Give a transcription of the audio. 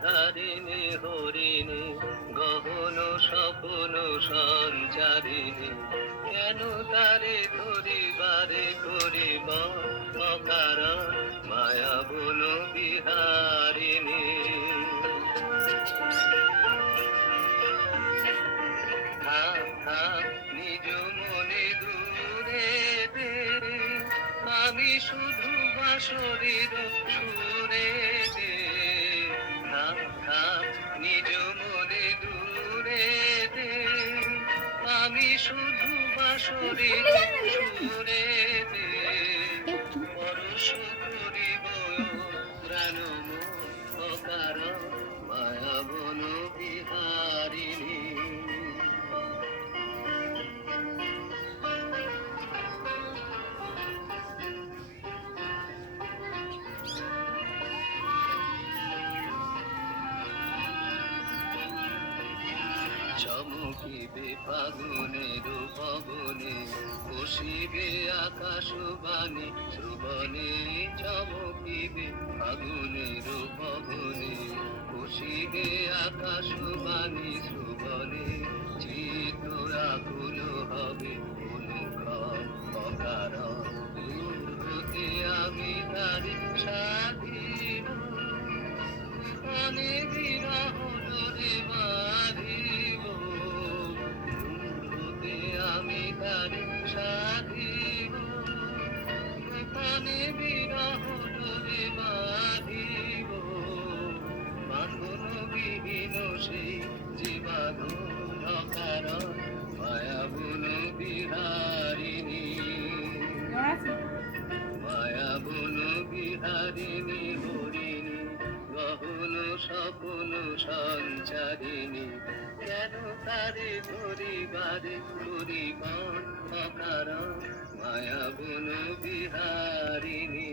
বিহারিণী হরিণী গহন স্বপ্ন সঞ্চারিণী কেন তারে ধরিবারে করিব অকারণ মায়া বন বিহারিণী থাক থাক নিজ মনে দূরে দে আমি শুধু বাঁশরীর সুরে দে থাক থাক নিজ মনে দূরে দে আমি শুধু বাঁশরীর সুরে দে পরশ করিব প্রাণ অকারণ মায়া বন বিহারিণী চমকিবে ফাগুনের পবনে বসিবে আকাশ বাণী শ্রবণে চমকিবে ফাগুনের পবনে বসিবে আকাশ বাণী শ্রবণে চিত্ত আকুল হবে অনুক্ষণ অকারণ দূর হতে আমি তারি সাধিব কানে বিরহ ডোরে বাঁধিব দূরতে আমি তারে সাধিব কানে বিরহ ডোরে বাঁধিব বাঁধন বিহীন সেই জীবাধন অকারণ মায়া বন বিহারিণী মায়া বন বিহারিণী হরিণী গহন স্বপ্ন সঞ্চারিণী কেন তারে ধরিবারে করিব অকারণ মায়া বন বিহারিণী